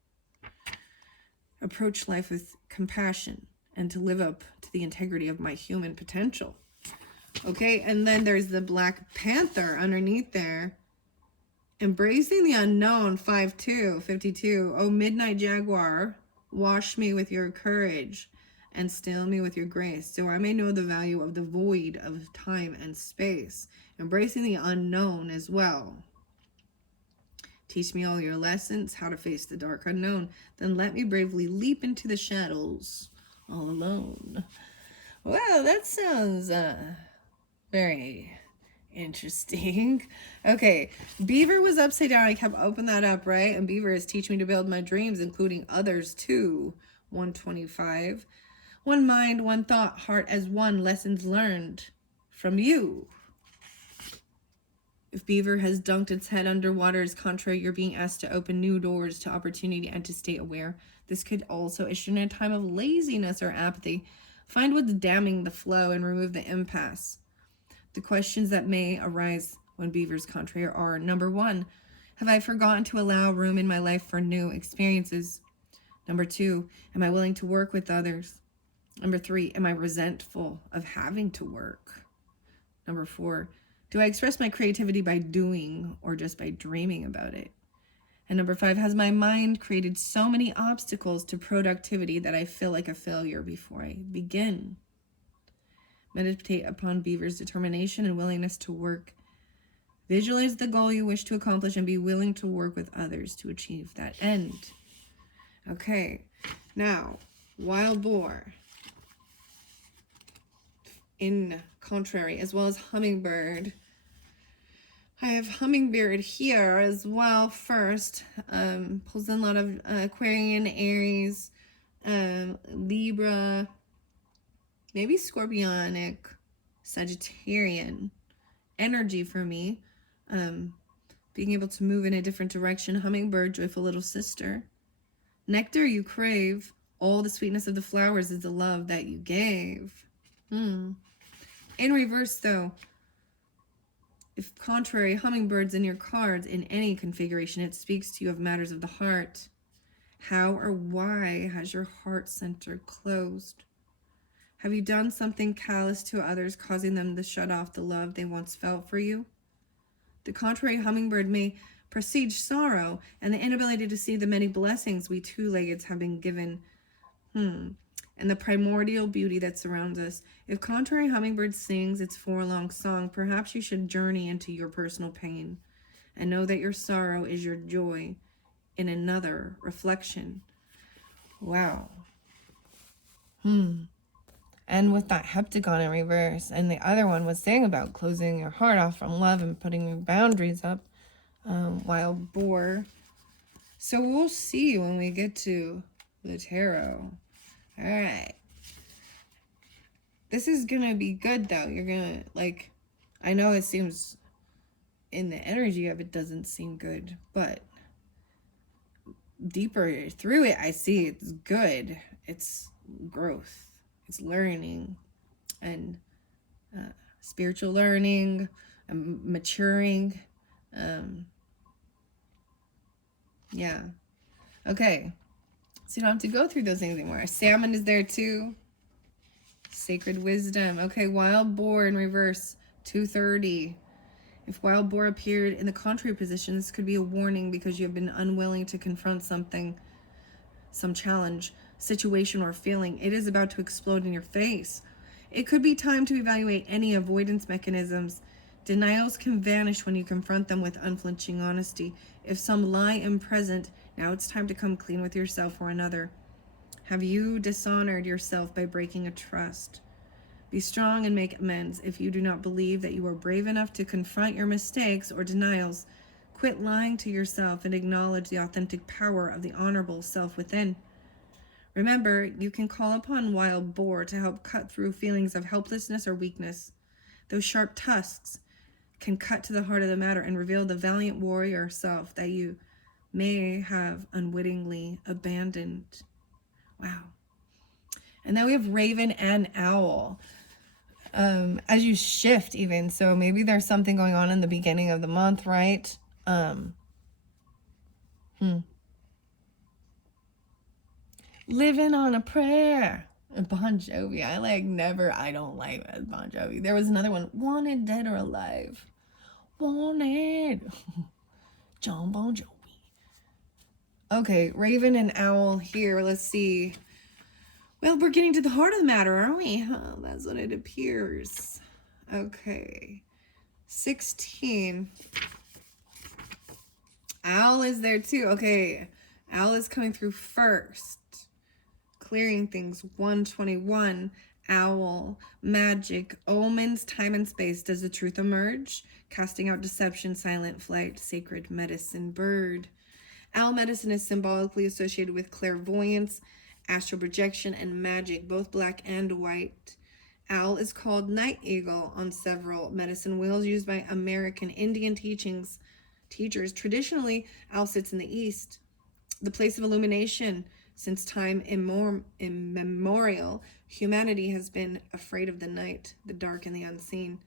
Approach life with compassion and to live up to the integrity of my human potential. Okay, and then there's the Black Panther underneath there. Embracing the unknown, 52. Oh, midnight Jaguar, wash me with your courage and still me with your grace, so I may know the value of the void of time and space. Embracing the unknown as well. Teach me all your lessons, how to face the dark unknown. Then let me bravely leap into the shadows all alone. Well, that sounds very Interesting. Okay, Beaver was upside down. I kept opening that up, right? And Beaver is teaching me to build my dreams, including others too. 125. One mind, one thought, heart as one. Lessons learned from you. If Beaver has dunked its head underwater, is contrary, you're being asked to open new doors to opportunity and to stay aware. This could also issue in a time of laziness or apathy. Find what's damming the flow and remove the impasse. The questions that may arise when Beaver's contrary are: number one, have I forgotten to allow room in my life for new experiences? Number two, am I willing to work with others? Number three, am I resentful of having to work? Number four, do I express my creativity by doing or just by dreaming about it? And number five, has my mind created so many obstacles to productivity that I feel like a failure before I begin? Meditate upon Beaver's determination and willingness to work. Visualize the goal you wish to accomplish and be willing to work with others to achieve that end. Okay, now, Wild Boar in contrary, as well as Hummingbird. I have Hummingbird here as well first. Pulls in a lot of Aquarian, Aries, Libra, maybe Scorpionic, Sagittarian energy for me. Being able to move in a different direction. Hummingbird, joyful little sister. Nectar you crave. All the sweetness of the flowers is the love that you gave. In reverse, though, if contrary, Hummingbirds in your cards in any configuration, it speaks to you of matters of the heart. How or why has your heart center closed? Have you done something callous to others, causing them to shut off the love they once felt for you? The contrary Hummingbird may presage sorrow and the inability to see the many blessings we two-leggeds have been given. And the primordial beauty that surrounds us. If contrary Hummingbird sings its forlong song, perhaps you should journey into your personal pain and know that your sorrow is your joy in another reflection. Wow. And with that heptagon in reverse, and the other one was saying about closing your heart off from love and putting your boundaries up. Wild Boar. So we'll see when we get to the tarot. All right. This is going to be good, though. You're going to, like, I know it seems, in the energy of it, doesn't seem good, but deeper through it, I see it's good. It's growth. It's learning and spiritual learning, maturing. Yeah. Okay. So you don't have to go through those things anymore. Salmon is there too. Sacred wisdom. Okay, Wild Boar in reverse. 230. If Wild Boar appeared in the contrary position, this could be a warning because you have been unwilling to confront something, some challenge, situation, or feeling. It is about to explode in your face. It could be time to evaluate any avoidance mechanisms. Denials can vanish when you confront them with unflinching honesty. If some lie is present, now it's time to come clean with yourself or another. Have you dishonored yourself by breaking a trust? Be strong and make amends. If you do not believe that you are brave enough to confront your mistakes or denials, quit lying to yourself and acknowledge the authentic power of the honorable self within. Remember, you can call upon Wild Boar to help cut through feelings of helplessness or weakness. Those sharp tusks can cut to the heart of the matter and reveal the valiant warrior self that you may have unwittingly abandoned. Wow. And then we have Raven and Owl. As you shift even, so maybe there's something going on in the beginning of the month, right? Living on a prayer. Bon Jovi. I don't like Bon Jovi. There was another one. Wanted, Dead or Alive. Wanted. John Bon Jovi. Okay, Raven and Owl here. Let's see. Well, we're getting to the heart of the matter, aren't we? That's what it appears. Okay. 16. Owl is there too. Okay. Owl is coming through first. Clearing things. 121. Owl, magic, omens, time and space. Does the truth emerge? Casting out deception, silent flight, sacred medicine. Bird. Owl medicine is symbolically associated with clairvoyance, astral projection, and magic, both black and white. Owl is called night eagle on several medicine wheels used by American Indian teachers. Traditionally, owl sits in the east, the place of illumination. Since time immemorial, humanity has been afraid of the night, the dark and the unseen,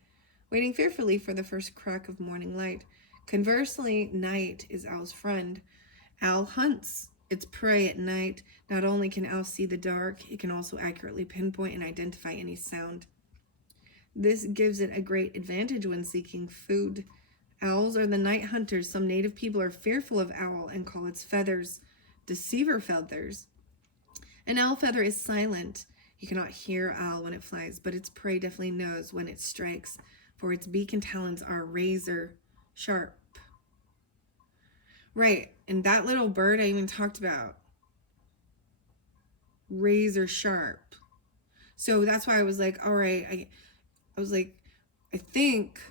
waiting fearfully for the first crack of morning light. Conversely, night is owl's friend. Owl hunts its prey at night. Not only can owl see the dark, it can also accurately pinpoint and identify any sound. This gives it a great advantage when seeking food. Owls are the night hunters. Some native people are fearful of owl and call its feathers deceiver feathers. An owl feather is silent. You cannot hear owl when it flies, but its prey definitely knows when it strikes, for its beak and talons are razor sharp. Right, and that little bird I even talked about, razor sharp. So that's why I was like, all right, I was like, I think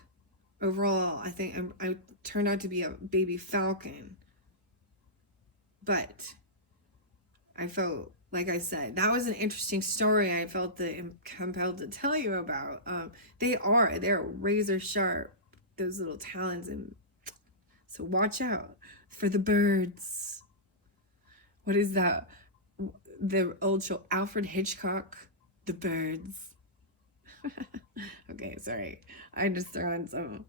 overall, I turned out to be a baby falcon. But I felt, like I said, that was an interesting story I felt compelled to tell you about. They're razor sharp, those little talons, and so watch out for the birds. What is that? The old show, Alfred Hitchcock, The Birds. Okay, sorry. I'm just throwing some.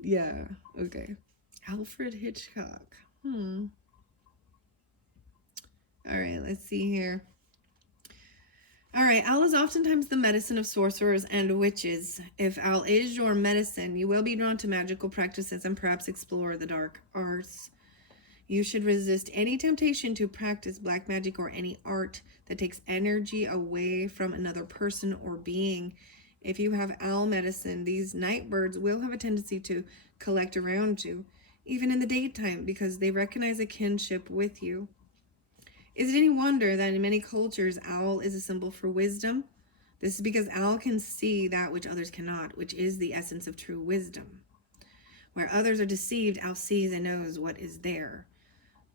Yeah, okay. Alfred Hitchcock. All right, let's see here. All right, owl is oftentimes the medicine of sorcerers and witches. If owl is your medicine, you will be drawn to magical practices and perhaps explore the dark arts. You should resist any temptation to practice black magic or any art that takes energy away from another person or being. If you have owl medicine, these night birds will have a tendency to collect around you, even in the daytime, because they recognize a kinship with you. Is it any wonder that in many cultures, owl is a symbol for wisdom? This is because owl can see that which others cannot, which is the essence of true wisdom. Where others are deceived, owl sees and knows what is there.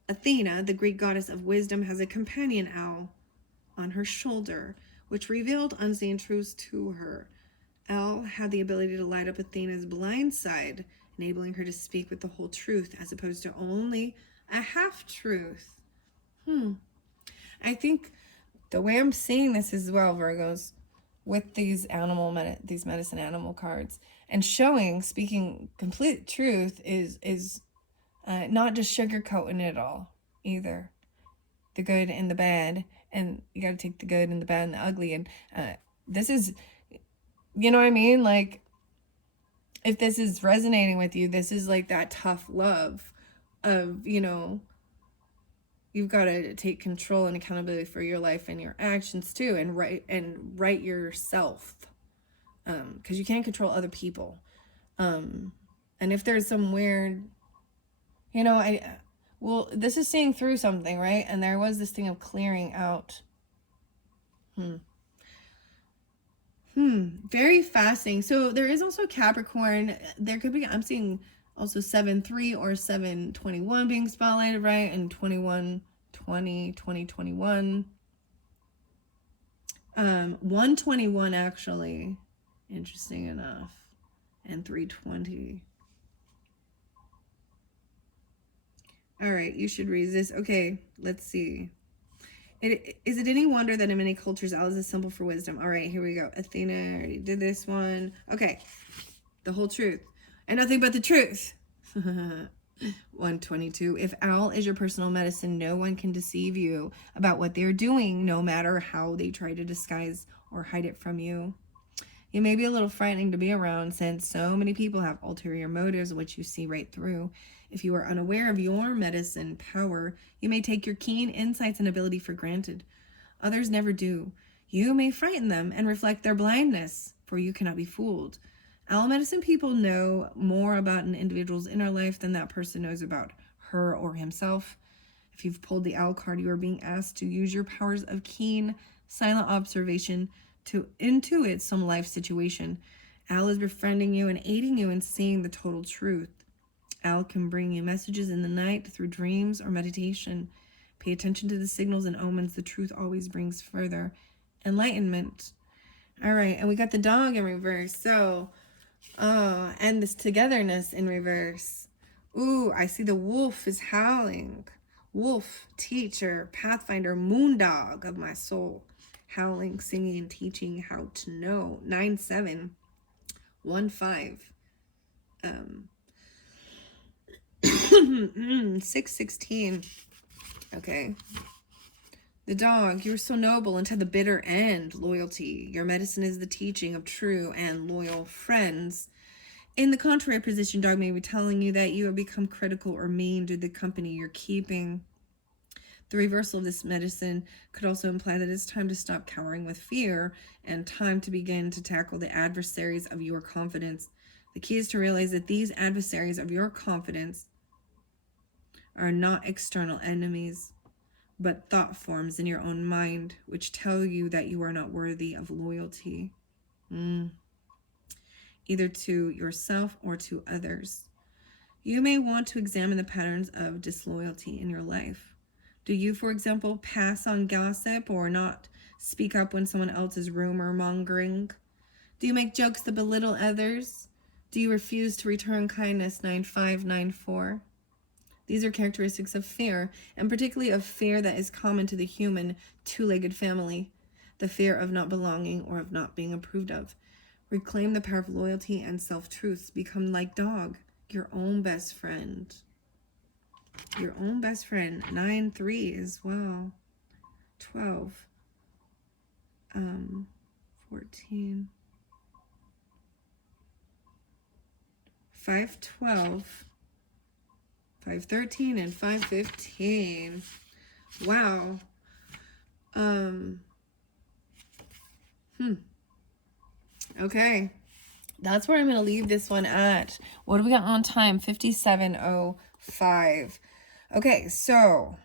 Athena, the Greek goddess of wisdom, has a companion owl on her shoulder, which revealed unseen truths to her. Owl had the ability to light up Athena's blind side, enabling her to speak with the whole truth as opposed to only a half-truth. I think the way I'm seeing this as well, Virgos, with these medicine animal cards, and speaking complete truth is not just sugarcoating it all either. The good and the bad, and you got to take the good and the bad and the ugly. And this is, you know what I mean? Like, if this is resonating with you, this is like that tough love of, you've got to take control and accountability for your life and your actions too, and right yourself, because you can't control other people. And if there's some weird, this is seeing through something, right? And there was this thing of clearing out. Very fascinating. So there is also Capricorn. There could be, I'm seeing also 7-3 or 7-21 being spotlighted, right? And 2021. 121 actually, interesting enough, and 320. All right, you should resist. Okay, let's see. Is it any wonder that in many cultures, owl is a symbol for wisdom? All right, here we go. Athena, I already did this one. Okay, the whole truth and nothing but the truth. 122. If owl is your personal medicine, no one can deceive you about what they're doing, no matter how they try to disguise or hide it from you. It may be a little frightening to be around since so many people have ulterior motives, which you see right through. If you are unaware of your medicine power, you may take your keen insights and ability for granted. Others never do. You may frighten them and reflect their blindness, for you cannot be fooled. Owl medicine people know more about an individual's inner life than that person knows about her or himself. If you've pulled the owl card, you are being asked to use your powers of keen silent observation to intuit some life situation. Al is befriending you and aiding you in seeing the total truth. Al can bring you messages in the night through dreams or meditation. Pay attention to the signals and omens. The truth always brings further enlightenment. All right, and we got the dog in reverse. So, and this togetherness in reverse. Ooh, I see the wolf is howling. Wolf, teacher, pathfinder, moondog of my soul. Howling, singing, teaching how to know. 9-7. 1-5. 6-16. Okay. The dog, you are so noble unto the bitter end. Loyalty. Your medicine is the teaching of true and loyal friends. In the contrary position, dog may be telling you that you have become critical or mean to the company you're keeping. The reversal of this medicine could also imply that it's time to stop cowering with fear and time to begin to tackle the adversaries of your confidence. The key is to realize that these adversaries of your confidence are not external enemies, but thought forms in your own mind, which tell you that you are not worthy of loyalty, either to yourself or to others. You may want to examine the patterns of disloyalty in your life. Do you, for example, pass on gossip or not speak up when someone else is rumor mongering? Do you make jokes that belittle others? Do you refuse to return kindness? 9-5, 9-4. These are characteristics of fear, and particularly of fear that is common to the human two-legged family, the fear of not belonging or of not being approved of. Reclaim the power of loyalty and self-truths. Become like dog, your own best friend. Your own best friend. 9-3 as well. 12. 14. 5-12. 5-13 and 5-15. Wow. Okay. That's where I'm going to leave this one at. What do we got on time? 57:05. Okay, so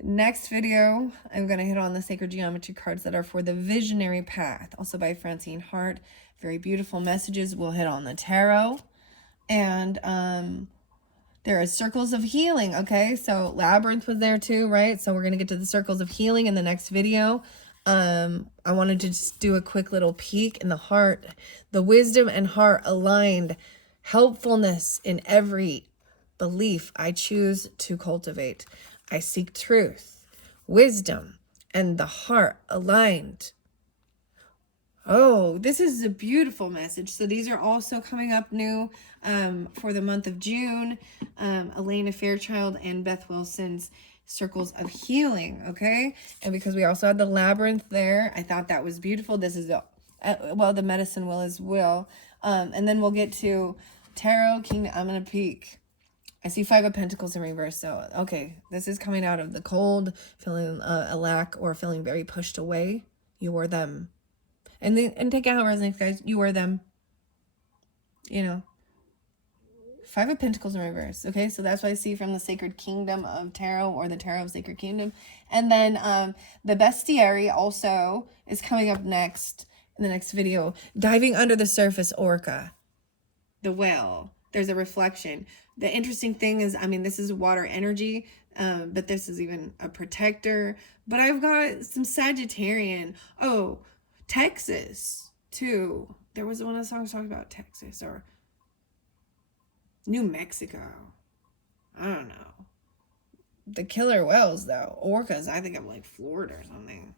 next video, I'm going to hit on the sacred geometry cards that are for the visionary path, also by Francine Hart. Very beautiful messages. We'll hit on the tarot. And there are circles of healing, okay? So labyrinth was there too, right? So we're going to get to the circles of healing in the next video. I wanted to just do a quick little peek in the heart. The wisdom and heart aligned. Helpfulness in every belief I choose to cultivate. I seek truth, wisdom, and the heart aligned. Oh, this is a beautiful message. So these are also coming up new for the month of June. Elena Fairchild and Beth Wilson's Circles of Healing, okay? And because we also had the labyrinth there, I thought that was beautiful. This is, well, the medicine wheel as well. And then we'll get to Tarot Kingdom. I'm going to peek. I see 5 of Pentacles in reverse. So, okay, this is coming out of the cold, feeling a lack or feeling very pushed away. You or them. And take out how it resonates, guys. You or them. You know. 5 of Pentacles in reverse. Okay, so that's what I see from the Sacred Kingdom of Tarot, or the Tarot of Sacred Kingdom. And then the Bestiary also is coming up next in the next video. Diving Under the Surface Orca. The whale. There's a reflection. The interesting thing is, I mean, this is water energy, but this is even a protector. But I've got some Sagittarian. Oh, Texas, too. There was one of the songs talking about Texas, or New Mexico. I don't know. The killer whales, though. Orcas, I think I'm like Florida or something.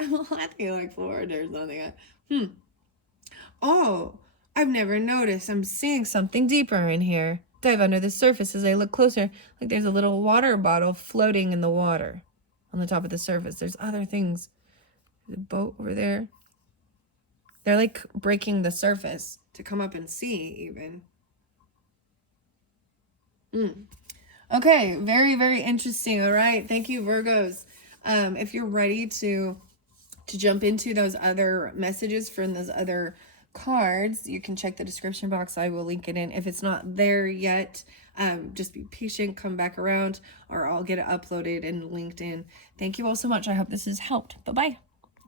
I think I'm like Florida or something. Oh, I've never noticed. I'm seeing something deeper in here. Dive under the surface as I look closer. Like there's a little water bottle floating in the water on the top of the surface. There's other things. There's a boat over there. They're like breaking the surface to come up and see even. Okay, very, very interesting. All right, thank you, Virgos. If you're ready to jump into those other messages from those other cards, you can check the description box. I will link it in. If it's not there yet, just be patient, come back around, or I'll get it uploaded and linked in. Thank you all so much. I hope this has helped. Bye-bye.